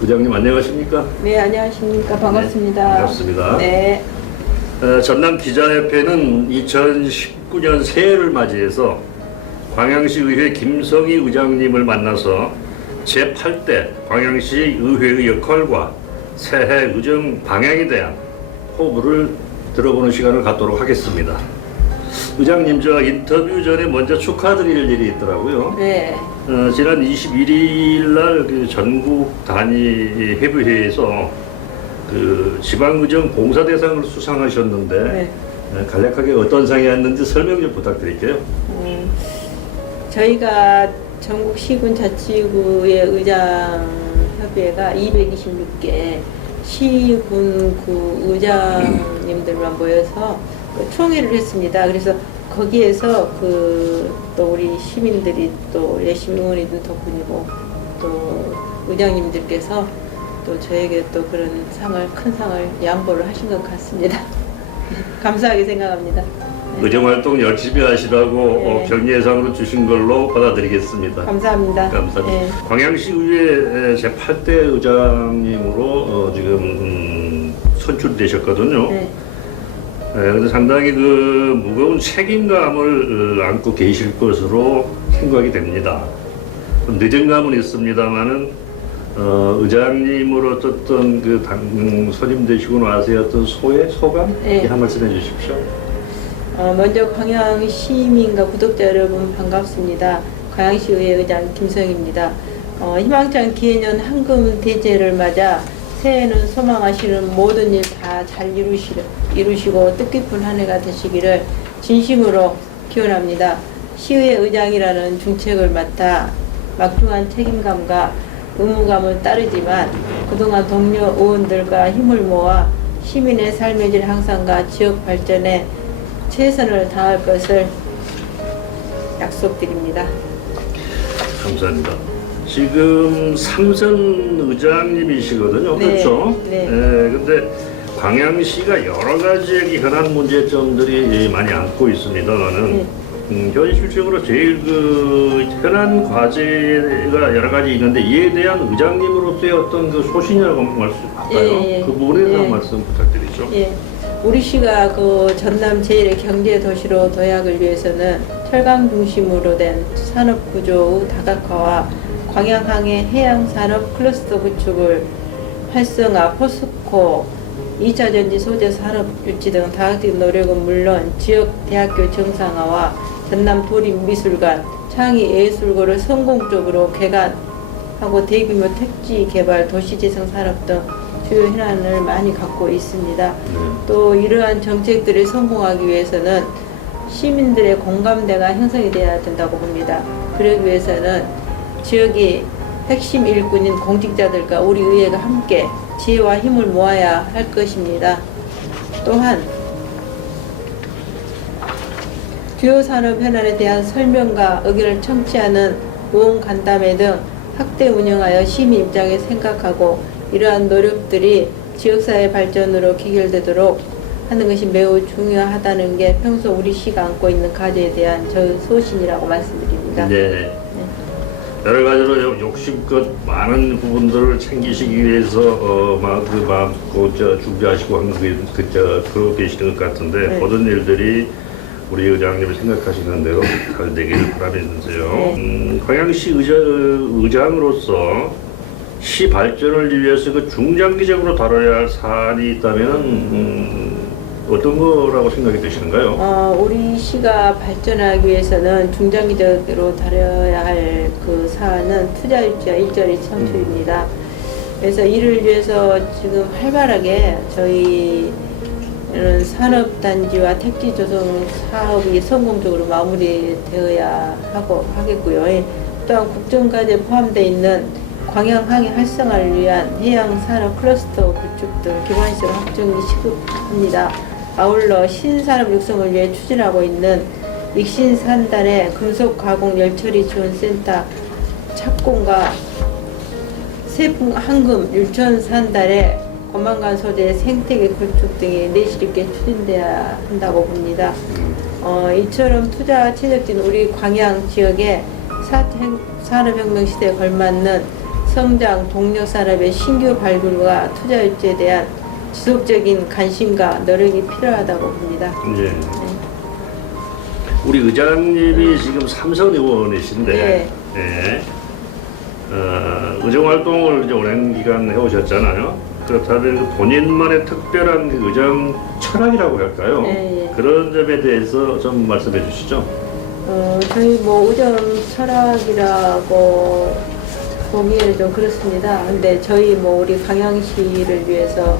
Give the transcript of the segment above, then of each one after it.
부장님 안녕하십니까? 네, 안녕하십니까. 반갑습니다. 네, 반갑습니다. 네. 전남 기자협회는 2019년 새해를 맞이해서 광양시의회 김성희 의장님을 만나서 제8대 광양시 의회의 역할과 새해 의정 방향에 대한 포부를 들어보는 시간을 갖도록 하겠습니다. 의장님, 저 인터뷰 전에 먼저 축하드릴 일이 있더라고요. 네. 지난 21일 날 그 전국 단위 회부회에서 그 지방의정 봉사대상을 수상하셨는데 네. 간략하게 어떤 상이었는지 설명 좀 부탁드릴게요. 저희가 전국 시군 자치구의 의장 협의회가 226개 시군구 의장님들만 모여서 그 총회를 했습니다. 그래서 거기에서 또 우리 시민들이 또 열심히 응원해준 덕분이고 또 의장님들께서 또 저에게 또 그런 큰 상을 양보를 하신 것 같습니다. 감사하게 생각합니다. 의정활동 열심히 하시라고 네. 경례상으로 주신 걸로 받아들이겠습니다. 감사합니다. 감사합니다. 네. 광양시의회 제8대 의장님으로 지금 선출되셨거든요. 네. 그래서 상당히 그 무거운 책임감을 안고 계실 것으로 생각이 됩니다. 늦은 감은 있습니다만은 의장님으로 어떤 선임되시고 나서의 어떤 소감 네. 한 말씀 해주십시오. 먼저 광양 시민과 구독자 여러분 반갑습니다. 광양시의회 의장 김성희입니다. 희망찬 기해년 한금 대제를 맞아 새해에는 소망하시는 모든 일 다 잘 이루시고 뜻깊은 한 해가 되시기를 진심으로 기원합니다. 시의회 의장이라는 중책을 맡아 막중한 책임감과 의무감을 따르지만 그동안 동료 의원들과 힘을 모아 시민의 삶의 질 향상과 지역 발전에 최선을 다할 것을 약속드립니다. 감사합니다. 지금 삼선 의장님이시거든요. 네, 그렇죠? 네. 근데 광양시가 여러 가지 현안 문제점들이 많이 안고 있습니다만은 현실적으로 제일 현안 과제가 여러 가지 있는데 이에 대한 의장님으로서의 어떤 소신이라고 말씀할까요? 예, 예. 그 부분에 대한 예. 말씀 부탁드리죠. 예, 우리 시가 전남 제1의 경제 도시로 도약을 위해서는 철강 중심으로 된 산업 구조의 다각화와 광양항의 해양 산업 클러스터 구축을 활성화, 포스코, 2차 전지 소재 산업 유치 등 다각적 노력은 물론 지역 대학교 정상화와 전남 도립미술관, 창의예술고를 성공적으로 개관하고 대규모 택지 개발, 도시재생 산업 등 주요 현안을 많이 갖고 있습니다. 또 이러한 정책들이 성공하기 위해서는 시민들의 공감대가 형성이 되어야 된다고 봅니다. 그러기 위해서는 지역의 핵심 일꾼인 공직자들과 우리 의회가 함께 지혜와 힘을 모아야 할 것입니다. 또한 주요 산업 현안에 대한 설명과 의견을 청취하는 의원 간담회 등 확대 운영하여 시민 입장에 생각하고 이러한 노력들이 지역사회 발전으로 기결되도록 하는 것이 매우 중요하다는 게 평소 우리 시가 안고 있는 과제에 대한 저의 소신이라고 말씀드립니다. 네. 여러 가지로 욕심껏 많은 부분들을 챙기시기 위해서 준비하시고 그러고 계시는 것 같은데 네. 모든 일들이 우리 의장님이 생각하시는 대로 잘 되기를 바라면서요. 네. 광양시 의장으로서 시 발전을 위해서 중장기적으로 다뤄야 할 사안이 있다면 어떤 거라고 생각이 드시는가요? 우리 시가 발전하기 위해서는 중장기적으로 다뤄야 할 그 사안은 투자 유치와 일자리 창출입니다. 그래서 이를 위해서 지금 활발하게 저희는 산업단지와 택지 조성 사업이 성공적으로 마무리되어야 하겠고요. 또한 국정과제에 포함되어 있는 광양항의 활성화를 위한 해양산업 클러스터 구축 등 기반시설 확정이 시급합니다. 아울러 신산업 육성을 위해 추진하고 있는 익신산단의 금속가공 열처리 지원센터 착공과 세풍 황금 율천산단의 고만간 소재 생태계 구축 등이 내실 있게 추진돼야 한다고 봅니다. 이처럼 투자 최적진 우리 광양 지역에 산업혁명 시대에 걸맞는 성장 동력 산업의 신규 발굴과 투자 유치에 대한 지속적인 관심과 노력이 필요하다고 봅니다. 예. 우리 의장님이 지금 삼선 의원이신데, 예. 의정 활동을 이제 오랜 기간 해오셨잖아요. 그렇다면 그 본인만의 특별한 그 의정 철학이라고 할까요? 예. 그런 점에 대해서 좀 말씀해 주시죠. 저희 뭐 의정 철학이라고 보기에는 좀 그렇습니다. 근데 저희 뭐 우리 광양시를 위해서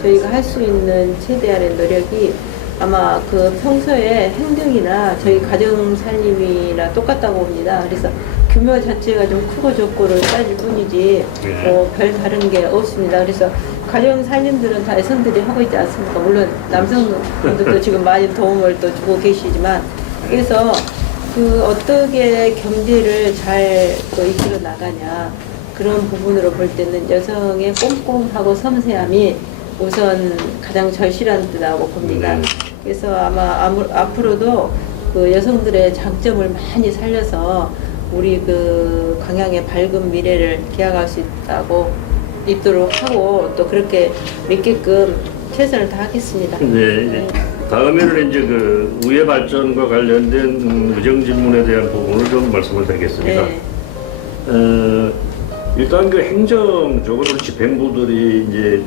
저희가 할 수 있는 최대한의 노력이 아마 그 평소에 행동이나 저희 가정 살림이나 똑같다고 봅니다. 그래서 규모 자체가 좀 크고 적고를 따질 뿐이지 별 다른 게 없습니다. 그래서 가정 살림들은 다 여성들이 하고 있지 않습니까? 물론 남성분들도 지금 많이 도움을 또 주고 계시지만, 그래서 그 어떻게 경제를 잘 또 이끌어 나가냐, 그런 부분으로 볼 때는 여성의 꼼꼼하고 섬세함이 우선 가장 절실한 뜻이라고 봅니다. 그래서 아마 앞으로도 그 여성들의 장점을 많이 살려서 우리 그 광양의 밝은 미래를 기약할 수 있도록 하고 또 그렇게 믿게끔 최선을 다하겠습니다. 네. 다음에는 이제 그 우회 발전과 관련된 의정 질문에 대한 부분을 좀 말씀을 드리겠습니다. 네. 일단 그 행정적으로 집행부들이 이제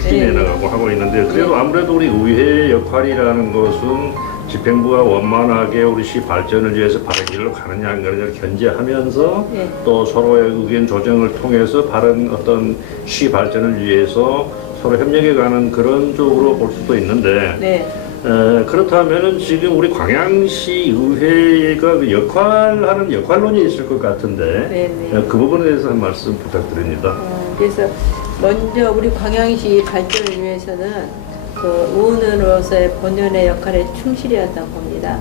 추진해 나가고 하고 있는데, 그래도 아무래도 우리 의회의 역할이라는 것은 집행부가 원만하게 우리 시 발전을 위해서 바른 길로 가느냐 안 가느냐를 견제하면서 또 서로의 의견 조정을 통해서 바른 어떤 시 발전을 위해서 서로 협력해가는 그런 쪽으로 볼 수도 있는데, 그렇다면은 지금 우리 광양시 의회가 그 역할하는 역할론이 있을 것 같은데, 그 부분에 대해서 한 말씀 부탁드립니다. 그래서 먼저 우리 광양시 발전을 위해서는 그 의원으로서의 본연의 역할에 충실해야 한다고 봅니다.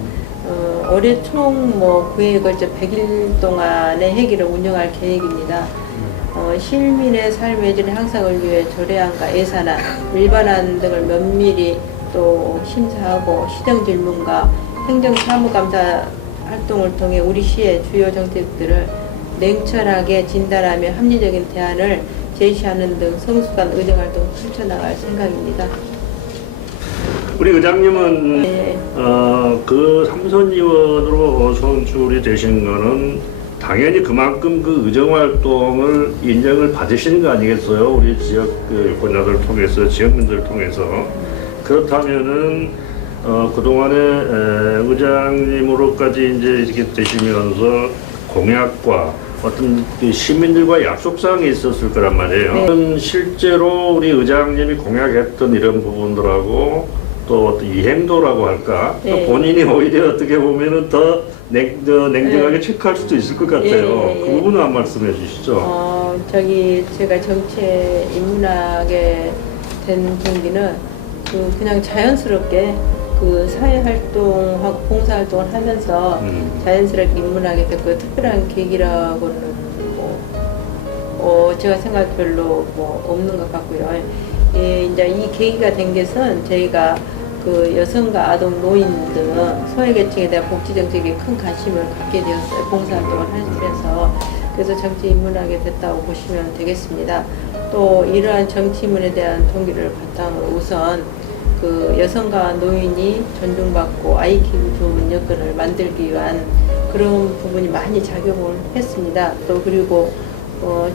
올해 총 뭐 9회에 걸쳐 100일 동안의 회기를 운영할 계획입니다. 시민의 삶의 질의 향상을 위해 조례안과 예산안, 일반안 등을 면밀히 또 심사하고 시정 질문과 행정사무감사 활동을 통해 우리 시의 주요 정책들을 냉철하게 진단하며 합리적인 대안을 제시하는 등 성숙한 의정활동을 펼쳐나갈 생각입니다. 우리 의장님은 그 삼선 의원으로 선출이 되신 거는 당연히 그만큼 그 의정활동을 인정을 받으시는 거 아니겠어요? 우리 지역 그 유권자들 통해서, 지역민들을 통해서. 그렇다면은 그동안에 의장님으로까지 이제 이렇게 되시면서 공약과 어떤 그 시민들과 약속사항이 있었을 거란 말이에요. 실제로 우리 의장님이 공약했던 이런 부분들하고 또 어떤 이행도라고 할까? 또 본인이 오히려 어떻게 보면은 더 냉정하게 체크할 수도 있을 것 같아요. 그 부분은 한 말씀해 주시죠. 제가 정치에 입문하게 된 동기는 그냥 자연스럽게 그 사회활동하고 봉사활동을 하면서 자연스럽게 입문하게 됐고, 특별한 계기라고는 제가 생각 별로 없는 것 같고요. 이제 이 계기가 된 것은 저희가 그 여성과 아동, 노인 등 소외계층에 대한 복지정책에 큰 관심을 갖게 되었어요. 봉사활동을 하시면서. 그래서 정치 입문하게 됐다고 보시면 되겠습니다. 또 이러한 정치 입문에 대한 동기를 바탕으로 우선 그 여성과 노인이 존중받고 아이 키우기 좋은 여건을 만들기 위한 그런 부분이 많이 작용을 했습니다. 또 그리고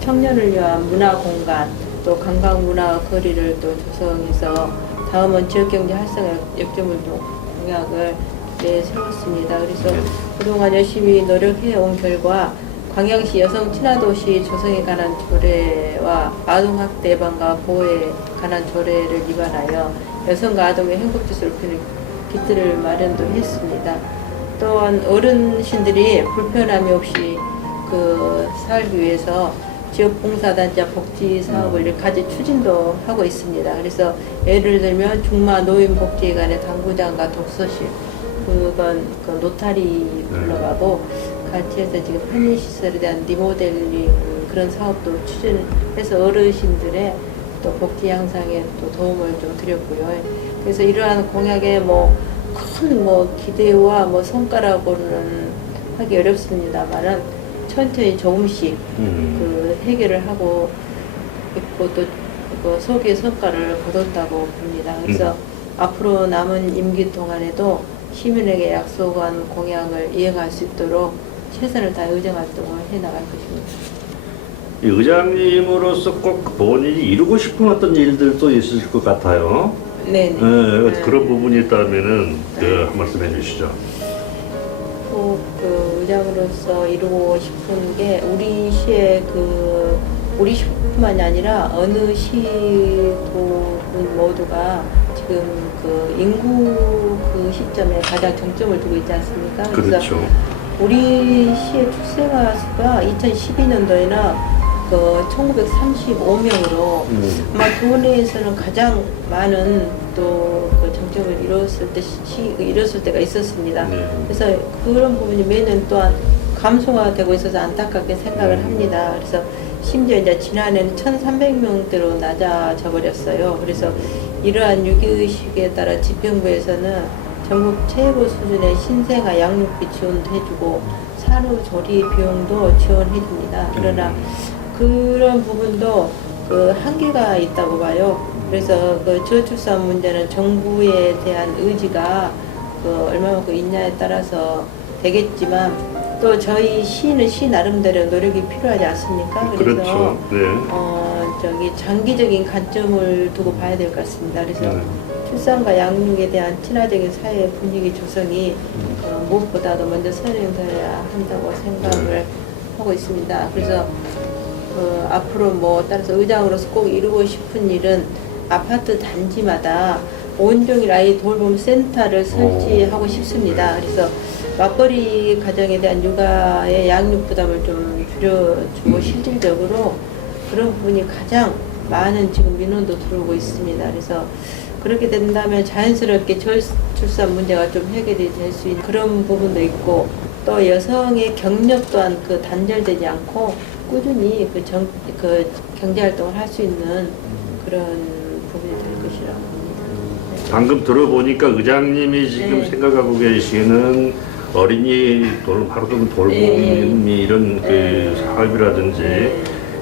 청년을 위한 문화공간, 또 관광문화 거리를 또 조성해서 다음은 지역경제 활성화 역점을 좀 공약을 세웠습니다. 그래서 그동안 열심히 노력해온 결과 광양시 여성 친화도시 조성에 관한 조례와 아동학대 예방과 보호에 관한 조례를 위반하여 여성과 아동의 행복지수를 높이는 기틀을 마련도 했습니다. 또한 어르신들이 불편함이 없이 살기 위해서 지역봉사단체 복지사업을 가지 추진도 하고 있습니다. 그래서 예를 들면 중마 노인복지관의 당구장과 독서실, 그건 노타리 불러가고 같이 해서 지금 편의시설에 대한 리모델링 그런 사업도 추진해서 어르신들의 또 복지 향상에 또 도움을 좀 드렸고요. 그래서 이러한 공약에 큰 기대와 성과라고는 하기 어렵습니다만은 천천히 조금씩 그 해결을 하고 있고 또 그 소기의 성과를 거뒀다고 봅니다. 그래서 앞으로 남은 임기 동안에도 시민에게 약속한 공약을 이행할 수 있도록 최선을 다해 의정 활동을 해나갈 것입니다. 이 의장님으로서 꼭 본인이 이루고 싶은 어떤 일들도 있으실 것 같아요. 네네. 그런 부분이 있다면은 한 말씀 해주시죠. 꼭 그 의장으로서 이루고 싶은 게 우리 시의 우리 시뿐만이 아니라 어느 시도군 모두가 지금 그 인구 그 시점에 가장 정점을 두고 있지 않습니까? 그렇죠. 우리 시의 출생아 수가 2012년도에는 그 1935명으로 아마 교내에서는 가장 많은 또 그 정점을 이뤘을 때가 있었습니다. 그래서 그런 부분이 매년 또한 감소가 되고 있어서 안타깝게 생각을 합니다. 그래서 심지어 이제 지난해는 1,300명대로 낮아져 버렸어요. 그래서 이러한 위기의식에 따라 집행부에서는 전국 최고 수준의 신생아 양육비 지원도 해주고 산후조리 비용도 지원해줍니다. 그러나 그런 부분도 그 한계가 있다고 봐요. 그래서 그 저출산 문제는 정부에 대한 의지가 그 얼마만큼 있냐에 따라서 되겠지만 또 저희 시는 시 나름대로 노력이 필요하지 않습니까? 그래서 그렇죠. 네. 장기적인 관점을 두고 봐야 될 것 같습니다. 그래서 출산과 양육에 대한 친화적인 사회 분위기 조성이 무엇보다도 먼저 선행되어야 한다고 생각을 하고 있습니다. 그래서 앞으로 뭐 따라서 의장으로서 꼭 이루고 싶은 일은 아파트 단지마다 온종일 아이 돌봄 센터를 설치하고 싶습니다. 그래서 맞벌이 가정에 대한 육아의 양육 부담을 좀 줄여주고 실질적으로 그런 부분이 가장 많은 지금 민원도 들어오고 있습니다. 그래서 그렇게 된다면 자연스럽게 저출산 문제가 좀 해결이 될 수 있는 그런 부분도 있고 또 여성의 경력 또한 그 단절되지 않고 꾸준히 그 경제 활동을 할 수 있는 그런 부분이 될 것이라고 봅니다. 네. 방금 들어보니까 의장님이 지금 네. 생각하고 계시는 어린이 하루 종일 돌봄이 이런 그 사업이라든지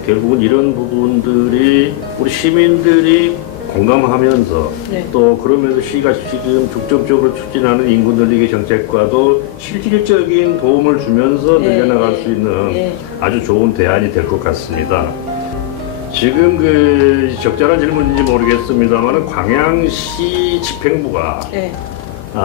결국은 이런 부분들이 우리 시민들이 공감하면서 또 그러면서 시가 지금 중점적으로 추진하는 인구 늘리기 정책과도 실질적인 도움을 주면서 늘려나갈 수 있는 아주 좋은 대안이 될 것 같습니다. 지금 그 적절한 질문인지 모르겠습니다만 광양시 집행부가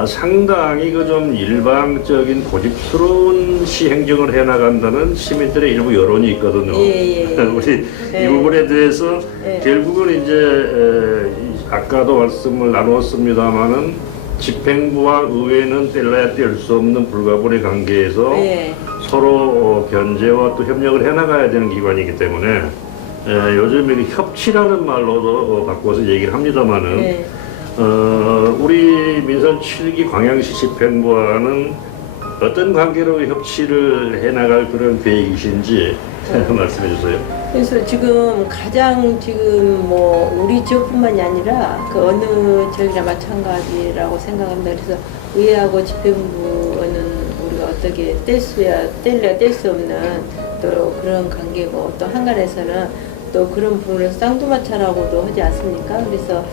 상당히 그 좀 일방적인 고집스러운 시 행정을 해나간다는 시민들의 일부 여론이 있거든요. 우리 이 부분에 대해서 결국은 이제 아까도 말씀을 나누었습니다만은 집행부와 의회는 뗄래야 뗄 수 없는 불가분의 관계에서 서로 견제와 또 협력을 해나가야 되는 기관이기 때문에 요즘 이렇게 협치라는 말로도 바꿔서 얘기를 합니다만은 우리 민선 7기 광양시 집행부와는 어떤 관계로 협치를 해나갈 그런 계획이신지 말씀해 주세요. 그래서 지금 가장 뭐 우리 지역뿐만이 아니라 그 어느 지역이나 마찬가지라고 생각합니다. 그래서 의회하고 집행부는 우리가 어떻게 뗄래야 뗄 수 없는 또 그런 관계고 또 한간에서는 또 그런 부분을 쌍두마차라고도 하지 않습니까? 그래서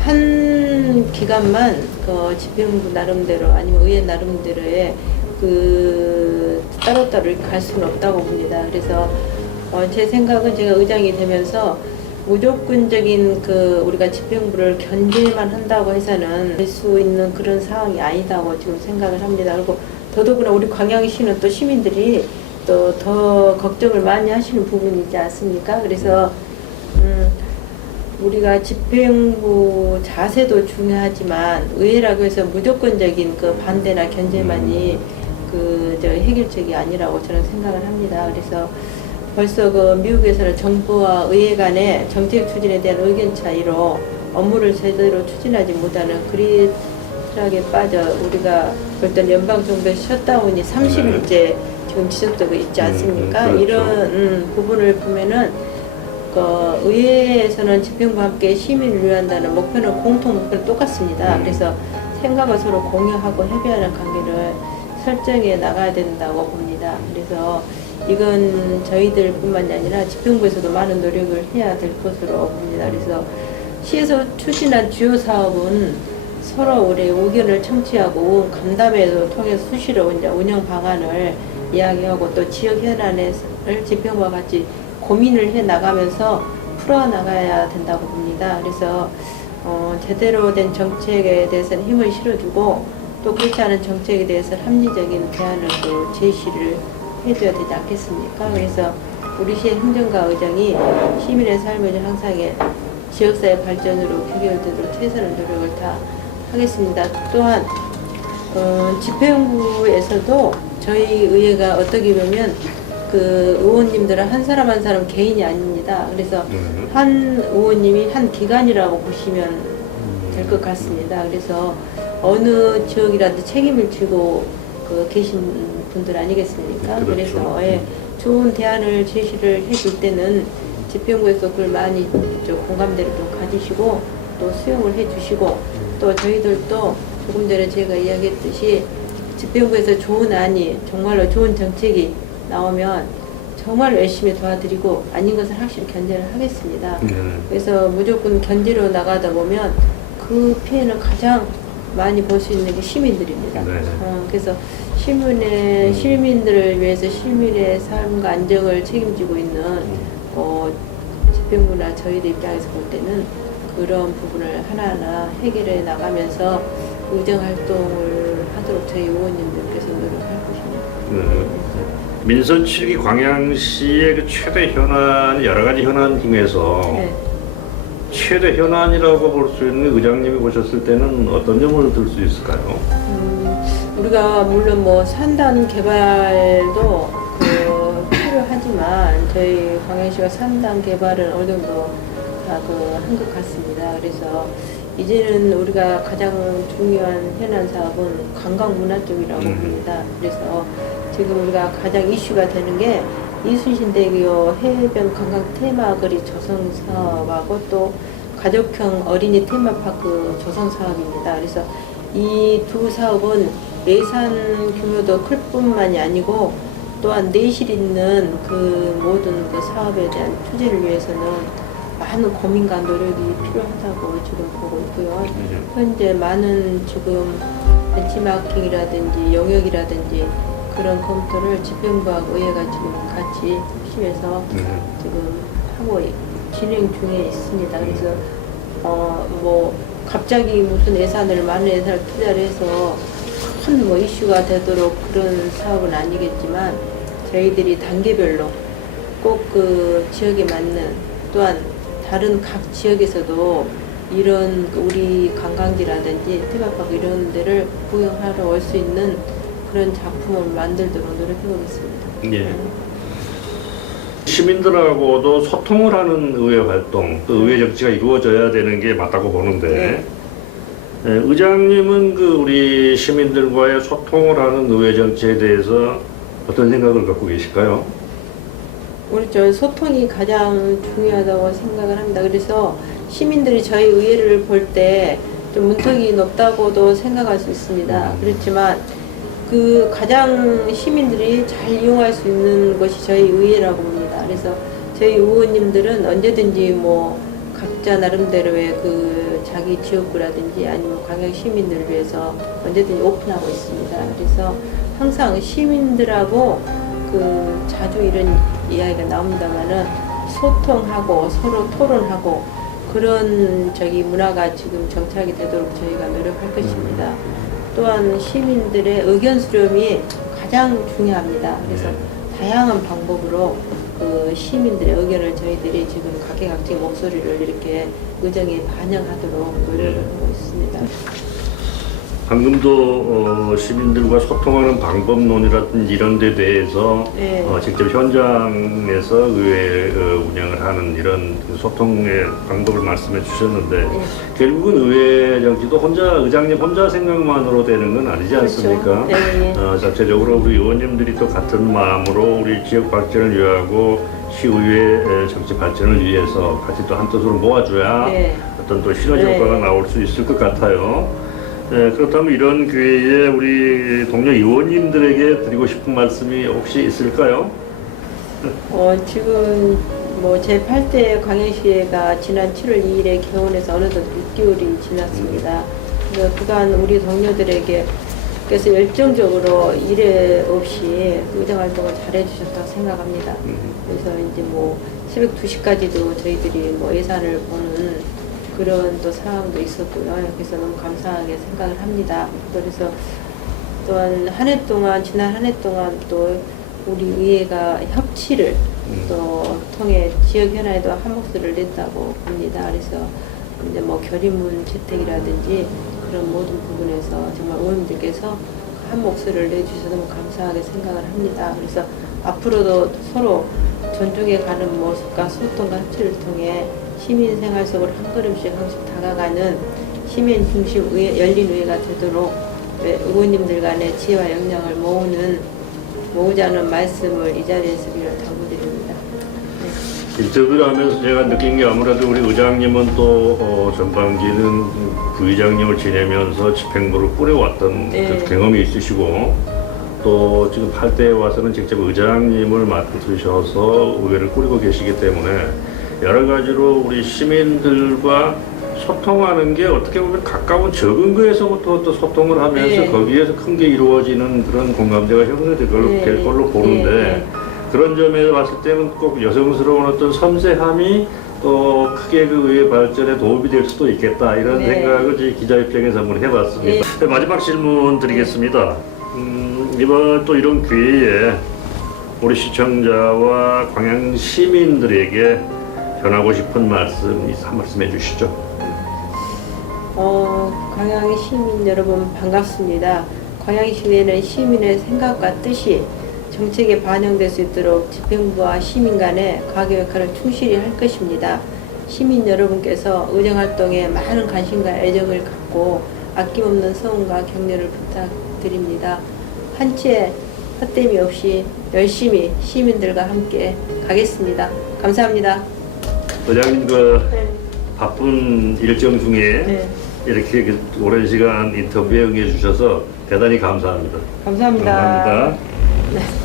한 기관만 그 집행부 나름대로 아니면 의회 나름대로의 그 따로따로 갈 수는 없다고 봅니다. 그래서 제 생각은 제가 의장이 되면서 무조건적인 그 우리가 집행부를 견제만 한다고 해서는 될 수 있는 그런 상황이 아니다고 지금 생각을 합니다. 그리고 더더구나 우리 광양시는 또 시민들이 또 더 걱정을 많이 하시는 부분이지 않습니까? 그래서 우리가 집행부 자세도 중요하지만 의회라고 해서 무조건적인 그 반대나 견제만이 해결책이 아니라고 저는 생각을 합니다. 그래서 벌써 그 미국에서는 정부와 의회 간의 정책 추진에 대한 의견 차이로 업무를 제대로 추진하지 못하는 그리트락에 빠져 우리가 어떤 연방 정부의 셧다운이 30일째 지금 지속되고 있지 않습니까? 그렇죠. 이런 부분을 보면은 의회에서는 집행부와 함께 시민을 위한다는 목표는 공통 목표는 똑같습니다. 그래서 생각을 서로 공유하고 협의하는 관계를 설정해 나가야 된다고 봅니다. 그래서 이건 저희들뿐만이 아니라 집행부에서도 많은 노력을 해야 될 것으로 봅니다. 그래서 시에서 추진한 주요 사업은 서로 우리 의견을 청취하고 간담회도 통해서 수시로 이제 운영 방안을 이야기하고 또 지역 현안을 집행부와 같이 고민을 해 나가면서 풀어 나가야 된다고 봅니다. 그래서 제대로 된 정책에 대해서는 힘을 실어주고 또 그렇지 않은 정책에 대해서 합리적인 대안을 또 제시를 해줘야 되지 않겠습니까? 그래서 우리 시의 행정가 의장이 시민의 삶을 향상해 지역사회 발전으로 귀결되도록 최선의 노력을 다 하겠습니다. 또한 집행부에서도 저희 의회가 어떻게 보면 그 의원님들은 한 사람 한 사람 개인이 아닙니다. 그래서 한 의원님이 한 기관이라고 보시면 될 것 같습니다. 그래서 어느 지역이라도 책임을 지고 계신 분들 아니겠습니까? 그렇죠. 그래서 좋은 대안을 제시를 해줄 때는 집행부에서 그걸 많이 좀 공감대를 좀 가지시고 또 수용을 해주시고 또 저희들도 조금 전에 제가 이야기했듯이 집행부에서 좋은 안이 정말로 좋은 정책이 나오면 정말 열심히 도와드리고 아닌 것을 확실히 견제를 하겠습니다. 그래서 무조건 견제로 나가다 보면 그 피해는 가장 많이 볼 수 있는 게 시민들입니다. 네. 그래서 시민들을 위해서 시민의 삶과 안정을 책임지고 있는 집행부나 저희들 입장에서 볼 때는 그런 부분을 하나하나 해결해 나가면서 의정 활동을 하도록 저희 의원님들께서 노력할 것입니다. 민선 7기 광양시의 그 최대 현안, 여러 가지 현안 중에서 네. 최대 현안이라고 볼 수 있는 의장님이 보셨을 때는 어떤 점을 들 수 있을까요? 우리가 물론 뭐 산단 개발도 필요하지만 저희 광양시가 산단 개발은 어느 정도 다 한 것 같습니다. 그래서 이제는 우리가 가장 중요한 현안 사업은 관광 문화 쪽이라고 봅니다. 그래서 지금 우리가 가장 이슈가 되는 게 이순신대교 해변 관광 테마거리 조성 사업하고 또 가족형 어린이 테마파크 조성 사업입니다. 그래서 이 두 사업은 예산 규모도 클 뿐만이 아니고 또한 내실 있는 그 모든 그 사업에 대한 추진을 위해서는 많은 고민과 노력이 필요하다고 지금 보고 있고요. 현재 많은 지금 벤치마킹이라든지 영역이라든지 그런 검토를 집행부하고 의회가 지금 같이 협심해서 지금 하고 진행 중에 있습니다. 그래서 뭐 갑자기 무슨 예산을 많은 예산을 투자를 해서 큰 뭐 이슈가 되도록 그런 사업은 아니겠지만 저희들이 단계별로 꼭 그 지역에 맞는 또한 다른 각 지역에서도 이런 우리 관광지라든지 테마파크 이런 데를 구경하러 올 수 있는 그런 작품을 만들도록 노력해보겠습니다. 예. 시민들하고도 소통을 하는 의회 활동, 또 의회 정치가 이루어져야 되는 게 맞다고 보는데 의장님은 그 우리 시민들과의 소통을 하는 의회 정치에 대해서 어떤 생각을 갖고 계실까요? 우리 저 소통이 가장 중요하다고 생각을 합니다. 그래서 시민들이 저희 의회를 볼 때 좀 문턱이 높다고도 생각할 수 있습니다. 그렇지만 그 가장 시민들이 잘 이용할 수 있는 것이 저희 의회라고 봅니다. 그래서 저희 의원님들은 언제든지 뭐 각자 나름대로의 그 자기 지역구라든지 아니면 광양 시민들을 위해서 언제든지 오픈하고 있습니다. 그래서 항상 시민들하고 그 자주 이런 이야기가 나옵니다만은 소통하고 서로 토론하고 그런 문화가 지금 정착이 되도록 저희가 노력할 것입니다. 또한 시민들의 의견 수렴이 가장 중요합니다. 그래서 다양한 방법으로 그 시민들의 의견을 저희들이 지금 각계각층의 목소리를 이렇게 의정에 반영하도록 노력을 하고 있습니다. 방금도 시민들과 소통하는 방법론이라든지 이런 데 대해서 직접 현장에서 의회 운영을 하는 이런 소통의 방법을 말씀해 주셨는데 결국은 의회 정치도 의장님 혼자 생각만으로 되는 건 아니지 않습니까? 그렇죠. 자체적으로 우리 의원님들이 또 같은 마음으로 우리 지역 발전을 위하고 시의회 정치 발전을 위해서 같이 또 한 뜻으로 모아줘야 어떤 또 시너지 효과가 나올 수 있을 것 같아요. 그렇다면 이런 기회에 우리 동료 의원님들에게 드리고 싶은 말씀이 혹시 있을까요? 지금 뭐 제8대 광양시회가 지난 7월 2일에 개원해서 어느덧 6개월이 지났습니다. 그래서 그간 우리 동료들에게 그래서 열정적으로 일에 없이 의정활동을 잘해주셨다고 생각합니다. 그래서 이제 뭐 새벽 2시까지도 저희들이 뭐 예산을 보는 그런 또 상황도 있었고요. 그래서 너무 감사하게 생각을 합니다. 그래서 또한 한 해 동안, 지난 한 해 동안 또 우리 의회가 협치를 또 통해 지역 현안에도 한 목소리를 냈다고 봅니다. 그래서 이제 뭐 결의문 채택이라든지 그런 모든 부분에서 정말 의원님들께서 한 목소리를 내주셔서 너무 감사하게 생각을 합니다. 그래서 앞으로도 서로 존중해 가는 모습과 소통과 협치를 통해 시민 생활 속으로 한 걸음씩 다가가는 시민 중심 열린 의회가 되도록 의원님들 간의 지혜와 역량을 모으자는 말씀을 이 자리에서 미리 당부드립니다. 네. 인터뷰를 하면서 제가 느낀 게 아무래도 우리 의장님은 또 전반기는 부의장님을 지내면서 집행부를 꾸려왔던 네. 그 경험이 있으시고 또 지금 8대에 와서는 직접 의장님을 맡으셔서 의회를 꾸리고 계시기 때문에 여러 가지로 우리 시민들과 소통하는 게 어떻게 보면 가까운 적은 거에서부터 또 소통을 하면서 네. 거기에서 큰 게 이루어지는 그런 공감대가 형성될 걸로 보는데 네. 그런 점에 봤을 때는 꼭 여성스러운 어떤 섬세함이 또 크게 그 의회 발전에 도움이 될 수도 있겠다 이런 네. 생각을 저희 기자협정에서 한번 해봤습니다. 네, 마지막 질문 드리겠습니다. 이번 또 이런 기회에 우리 시청자와 광양 시민들에게 전하고 싶은 말씀 한 말씀 해주시죠. 광양 시민 여러분 반갑습니다. 광양시의회는 시민의 생각과 뜻이 정책에 반영될 수 있도록 집행부와 시민 간의 과거 역할을 충실히 할 것입니다. 시민 여러분께서 의정활동에 많은 관심과 애정을 갖고 아낌없는 성원과 격려를 부탁드립니다. 한치의 헛됨이 없이 열심히 시민들과 함께 가겠습니다. 감사합니다. 의장님 바쁜 일정 중에 네. 이렇게 오랜 시간 인터뷰에 응해 주셔서 대단히 감사합니다. 감사합니다. 감사합니다. 네.